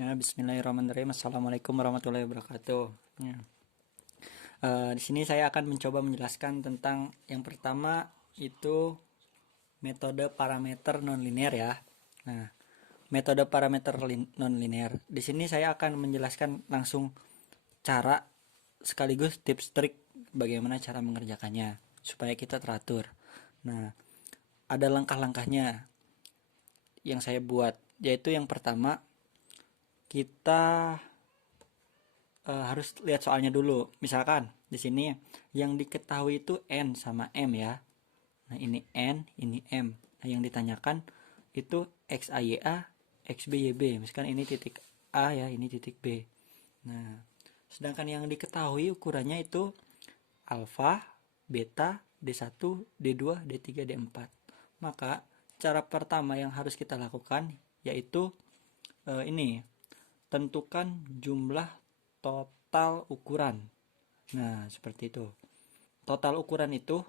Ya, Bismillahirrahmanirrahim. Assalamualaikum warahmatullahi wabarakatuh. Ya. Di sini saya akan mencoba menjelaskan tentang yang pertama itu metode parameter nonlinear ya. Nah, metode parameter nonlinear. Di sini saya akan menjelaskan langsung cara sekaligus tips trik bagaimana cara mengerjakannya supaya kita teratur. Nah, ada langkah-langkahnya yang saya buat, yaitu yang pertama kita harus lihat soalnya dulu. Misalkan di sini yang diketahui itu n sama m ya. Nah, ini n, ini m. Nah, yang ditanyakan itu x a y a, x b y b. Misalkan ini titik A ya, ini titik B. Nah, sedangkan yang diketahui ukurannya itu alfa, beta, D1, D2, D3, D4. Maka cara pertama yang harus kita lakukan yaitu ini, tentukan jumlah total ukuran. Nah, seperti itu. Total ukuran itu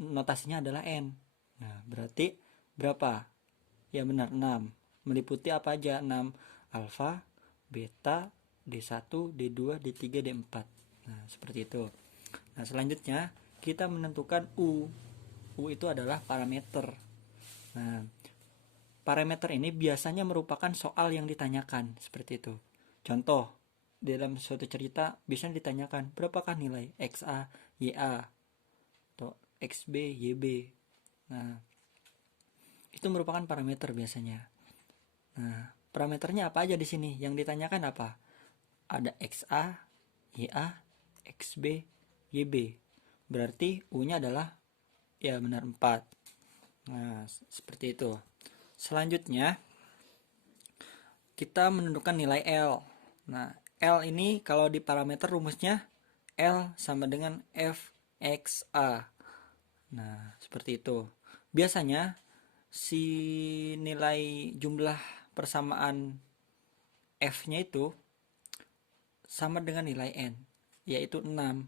notasinya adalah N. Nah, berarti berapa? Ya benar, 6. Meliputi apa aja? 6 alfa, beta, D1, D2, D3, D4. Nah, seperti itu. Nah, selanjutnya kita menentukan U. U itu adalah parameter. Nah, parameter ini biasanya merupakan soal yang ditanyakan, seperti itu. Contoh, dalam suatu cerita biasanya ditanyakan berapakah nilai XA, YA, atau XB, YB. Nah, itu merupakan parameter biasanya. Nah, parameternya apa aja di sini? Yang ditanyakan apa? Ada XA, YA, XB, YB. Berarti U-nya adalah ya benar 4. Nah, seperti itu. Selanjutnya, kita menentukan nilai L. Nah, L ini kalau di parameter rumusnya L sama dengan Fxa. Nah, seperti itu. Biasanya si nilai jumlah persamaan F-nya itu sama dengan nilai N, yaitu 6. Nah,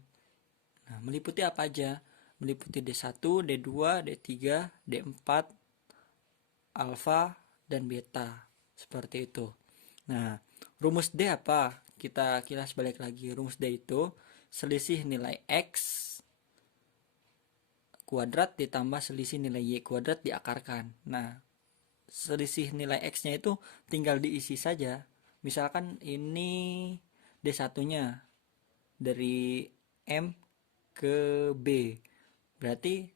meliputi apa aja? Meliputi D1, D2, D3, D4, alfa, dan beta. Seperti itu. Nah, rumus D apa? Kita kilas balik lagi. Rumus D itu selisih nilai X kuadrat ditambah selisih nilai Y kuadrat diakarkan. Nah, selisih nilai X-nya itu tinggal diisi saja. Misalkan ini D1-nya dari M ke B. Berarti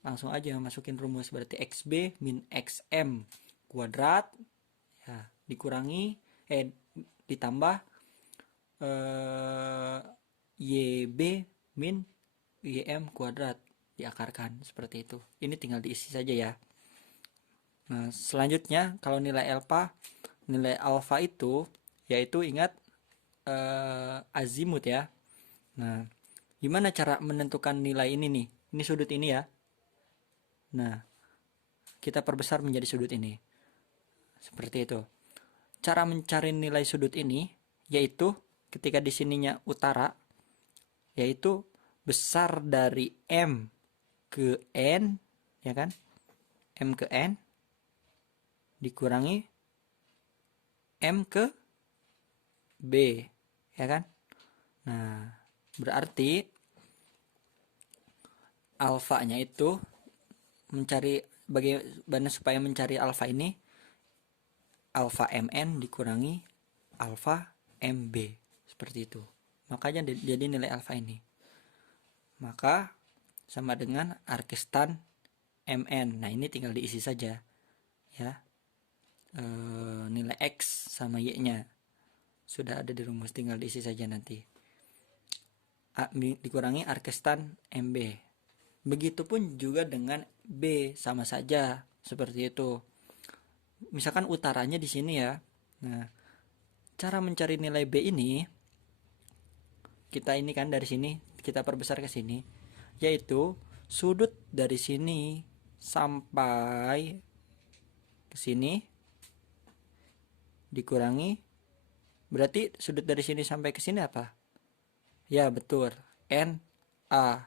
langsung aja masukin rumus. Berarti XB min XM kuadrat ya dikurangi ditambah YB min YM kuadrat diakarkan, seperti itu. Ini tinggal diisi saja ya. Nah, selanjutnya kalau nilai alfa itu yaitu ingat azimut ya. Nah, gimana cara menentukan nilai ini nih? Ini sudut ini ya. Nah, kita perbesar menjadi sudut ini. Seperti itu. Cara mencari nilai sudut ini yaitu ketika di sininya utara, yaitu besar dari M ke N, ya kan? M ke N dikurangi M ke B, ya kan? Nah, berarti alfanya itu mencari bagaimana supaya mencari alfa ini, alfa MN dikurangi alfa MB, seperti itu. Makanya jadi nilai alfa ini. Maka sama dengan arkestan MN. Nah, ini tinggal diisi saja ya. Nilai X sama Y-nya sudah ada di rumus, tinggal diisi saja nanti. Dikurangi arkestan MB. Begitupun juga dengan B, sama saja seperti itu. Misalkan utaranya di sini ya. Nah, cara mencari nilai B ini kita ini kan dari sini kita perbesar ke sini, yaitu sudut dari sini sampai ke sini dikurangi, berarti sudut dari sini sampai ke sini apa? Ya betul, NA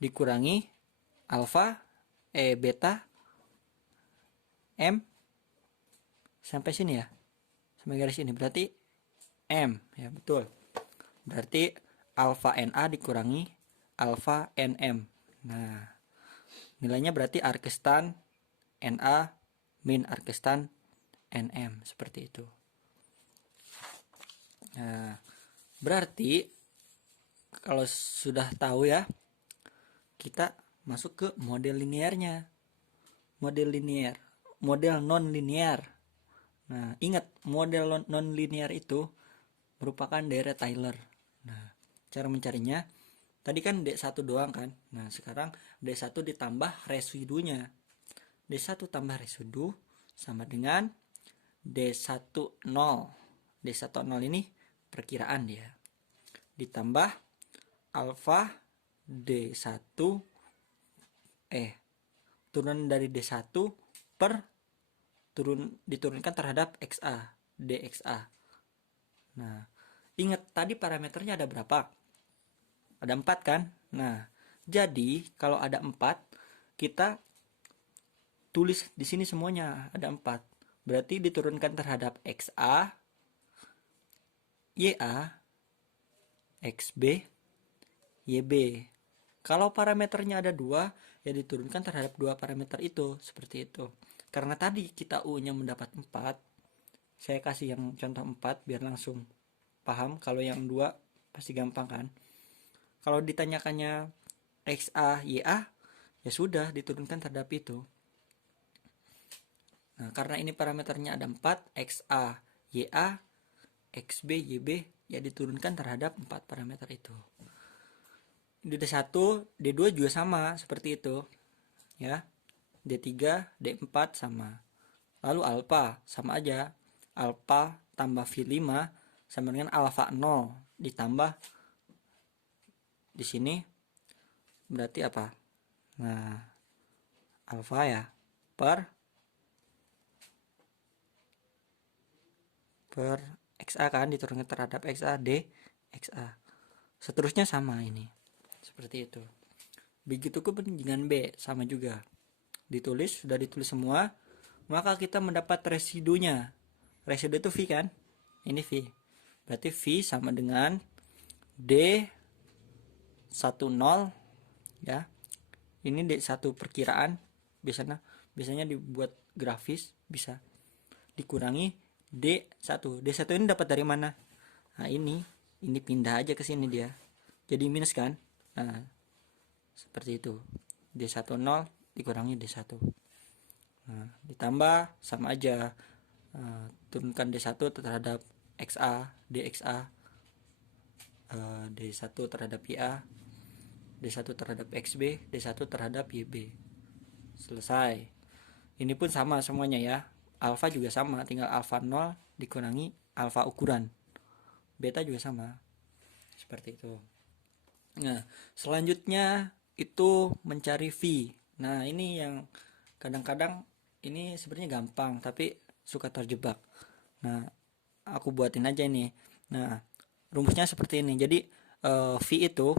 dikurangi alfa beta M sampai sini ya, sampai garis ini, berarti M ya, betul. Berarti alfa NA dikurangi alfa NM. Nah, nilainya berarti argestan Na min argestan Nm, seperti itu. Nah, berarti kalau sudah tahu ya, kita masuk ke model linearnya. Model linear, model non linear. Nah, ingat model non linear itu merupakan daerah Taylor. Nah, cara mencarinya tadi kan D1 doang kan. Nah, sekarang D1 ditambah residunya. D1 tambah residu sama dengan D10. D10 ini perkiraan dia. Ditambah alfa D1 turunan dari D1 per diturunkan terhadap XA, DXA. Nah, ingat tadi parameternya ada berapa? Ada 4 kan? Nah, jadi kalau ada 4, kita tulis di sini semuanya ada 4. Berarti diturunkan terhadap XA, YA, XB, YB. Kalau parameternya ada 2, ya diturunkan terhadap 2 parameter itu, seperti itu. Karena tadi kita U-nya mendapat 4, saya kasih yang contoh 4 biar langsung paham. Kalau yang 2 pasti gampang kan. Kalau ditanyakannya XA, YA, ya sudah diturunkan terhadap itu. Nah, karena ini parameternya ada 4, XA, YA, XB, YB, ya diturunkan terhadap 4 parameter itu. D1, D2 juga sama seperti itu. Ya. D3, D4 sama. Lalu alfa sama aja. Alfa tambah V5 sama dengan alfa 0 ditambah di sini berarti apa? Nah, alfa ya per XA kan, diturunkan terhadap XA, D XA. Seterusnya sama ini. Seperti itu. Begitu pun dengan B, sama juga. Sudah ditulis semua, maka kita mendapat residunya. Residu itu V kan? Ini V. Berarti V sama dengan D10 ya. Ini D1 perkiraan, biasanya dibuat grafis, bisa dikurangi D1. D1 ini dapat dari mana? Nah, ini pindah aja ke sini dia. Jadi minus kan? Nah, seperti itu. D10 dikurangi D1. Nah, ditambah sama aja. Turunkan D1 terhadap XA, DXA. D1 terhadap YA, D1 terhadap XB, D1 terhadap YB. Selesai. Ini pun sama semuanya ya. Alfa juga sama, tinggal alfa 0 dikurangi alfa ukuran. Beta juga sama. Seperti itu. Nah, selanjutnya itu mencari V. Nah, ini yang kadang-kadang ini sebenarnya gampang tapi suka terjebak. Nah, aku buatin aja ini. Nah, rumusnya seperti ini. Jadi V itu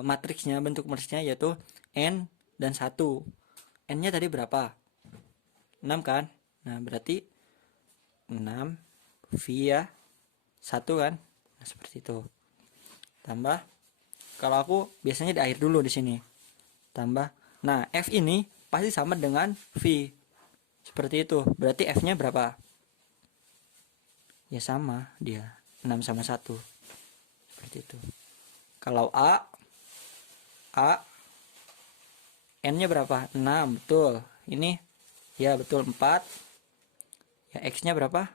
matriksnya, bentuk matriksnya yaitu N dan 1. N-nya tadi berapa? 6 kan? Nah, berarti 6 V ya. 1 kan? Nah, seperti itu. Tambah, kalau aku biasanya di akhir dulu di sini. Tambah. Nah, F ini pasti sama dengan V. Seperti itu. Berarti F-nya berapa? Ya sama dia. 6 sama 1. Seperti itu. Kalau A N-nya berapa? 6, betul. Ini ya betul 4. Ya X-nya berapa?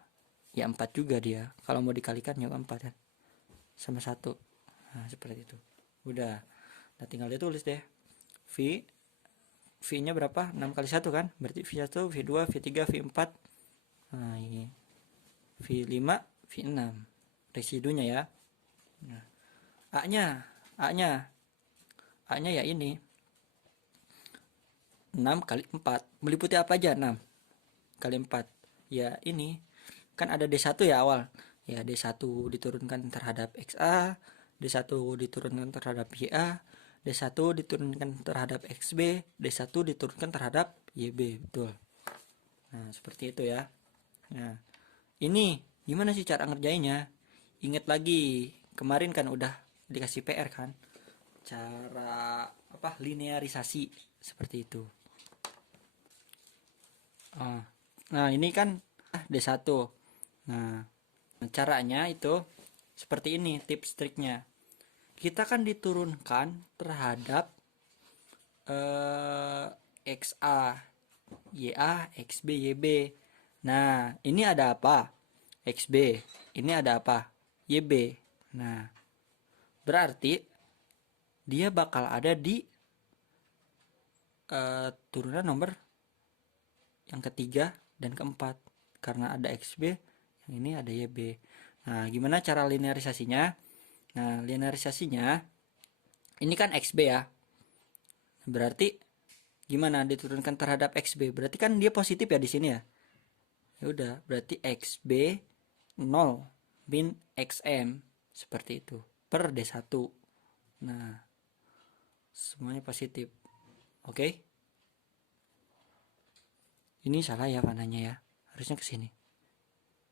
Ya 4 juga dia. Kalau mau dikalikan ya 4 kan. Sama 1. Nah, seperti itu. Udah. Nah, tinggal ditulis deh. V-nya berapa? 6 kali 1 kan? Berarti V1, V2, V3, V4. Nah, ini. V5, V6. Residunya ya. Nah, A-nya ya ini. 6 kali 4. Meliputi apa aja 6 kali 4? Ya ini. Kan ada D1 ya awal. Ya D1 diturunkan terhadap XA, D1 diturunkan terhadap YA, D1 diturunkan terhadap XB, D1 diturunkan terhadap YB. Betul. Nah, seperti itu ya. Nah, ini gimana sih cara ngerjainnya? Ingat lagi, kemarin kan udah dikasih PR kan? Cara apa? Linearisasi seperti itu. Nah, ini kan D1. Nah, caranya itu seperti ini tips triknya. Kita kan diturunkan terhadap XA, YA, XB, YB. Nah, ini ada apa? XB. Ini ada apa? YB. Nah, berarti dia bakal ada di turunan nomor yang ketiga dan keempat. Karena ada XB, yang ini ada YB. Nah, gimana cara linearisasinya? Nah, linearisasinya ini kan XB ya. Berarti gimana diturunkan terhadap XB? Berarti kan dia positif ya di sini ya. Ya udah, berarti XB 0 min XM seperti itu per D1. Nah, semuanya positif. Oke? Ini salah ya panahnya ya. Harusnya ke sini.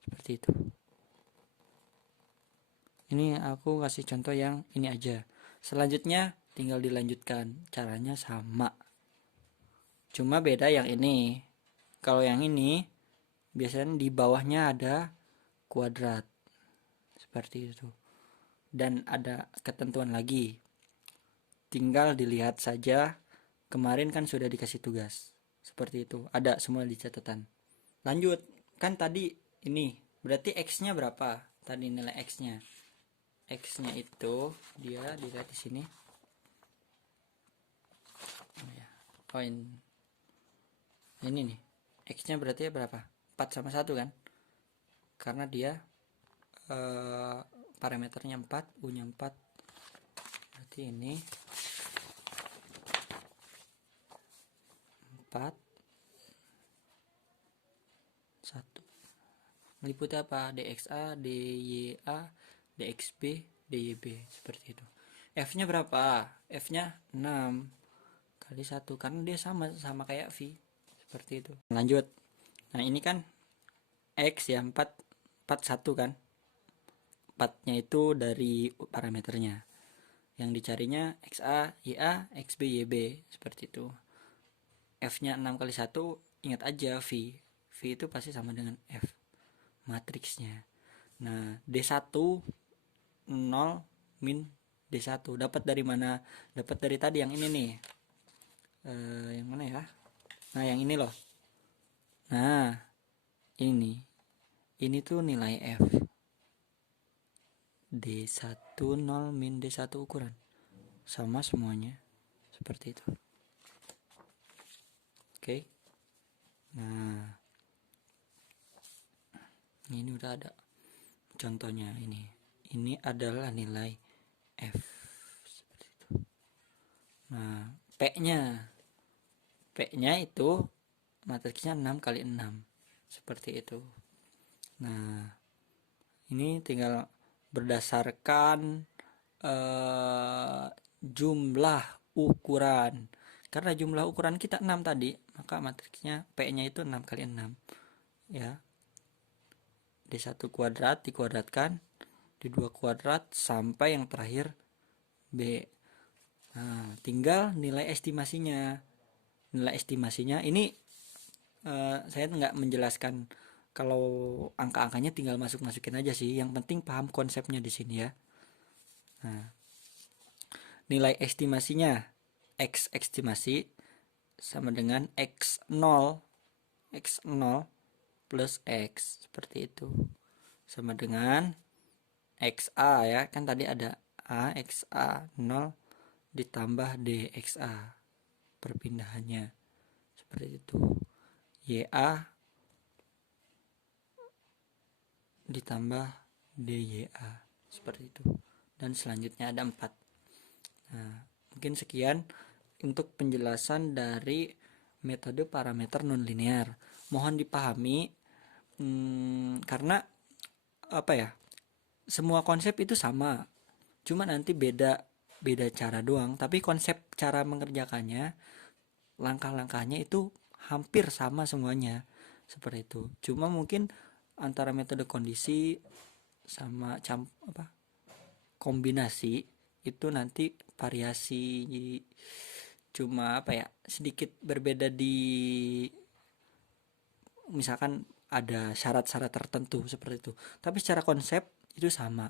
Seperti itu. Ini aku kasih contoh yang ini aja. Selanjutnya tinggal dilanjutkan. Caranya sama. Cuma beda yang ini. Kalau yang ini biasanya di bawahnya ada kuadrat. Seperti itu. Dan ada ketentuan lagi. Tinggal dilihat saja. Kemarin kan sudah dikasih tugas. Seperti itu. Ada semua di catatan. Lanjut. Kan tadi ini. Berarti X-nya berapa? Tadi nilai X-nya. X-nya itu dia dilihat di sini. Oh ini nih. X-nya berarti berapa? 4 sama 1 kan? Karena dia parameternya 4, U-nya 4. Berarti ini 4 1. Meliputi apa? DXA, DYA, DXB, DYB seperti itu. F-nya berapa? F-nya 6 kali 1 karena dia sama kayak V. Seperti itu. Lanjut. Nah, ini kan X ya 4 1 kan. 4-nya itu dari parameternya. Yang dicarinya XA, YA, XB, YB seperti itu. F-nya 6 kali 1, ingat aja V. V itu pasti sama dengan F matriksnya. Nah, D1 0 min D1 dapat dari mana? Dapat dari tadi yang ini nih. Yang mana ya? Nah, yang ini loh. Nah, ini tuh nilai F. D1 0 min D1 ukuran. Sama semuanya. Seperti itu. Oke. Nah, ini udah ada contohnya ini. Ini adalah nilai F. Seperti itu. Nah, P-nya itu matriksnya 6 kali 6. Seperti itu. Nah, ini tinggal berdasarkan jumlah ukuran. Karena jumlah ukuran kita 6 tadi, maka matriksnya P-nya itu 6 kali 6. Ya. D1 kuadrat dikuadratkan, D2 kuadrat sampai yang terakhir B. Nah, tinggal nilai estimasinya. Nilai estimasinya ini saya nggak menjelaskan kalau angka-angkanya, tinggal masukin aja sih. Yang penting paham konsepnya di sini ya. Nah, nilai estimasinya X estimasi sama dengan X0 plus X seperti itu, sama dengan XA ya, kan tadi ada A XA 0 ditambah DXA perpindahannya seperti itu, YA ditambah DYA seperti itu, dan selanjutnya ada 4. Nah, mungkin sekian untuk penjelasan dari metode parameter nonlinear. Mohon dipahami karena apa ya, semua konsep itu sama, cuma nanti beda cara doang, tapi konsep cara mengerjakannya, langkah-langkahnya itu hampir sama semuanya seperti itu. Cuma mungkin antara metode kondisi sama kombinasi itu nanti variasi, cuma sedikit berbeda di misalkan ada syarat-syarat tertentu seperti itu, tapi secara konsep itu sama.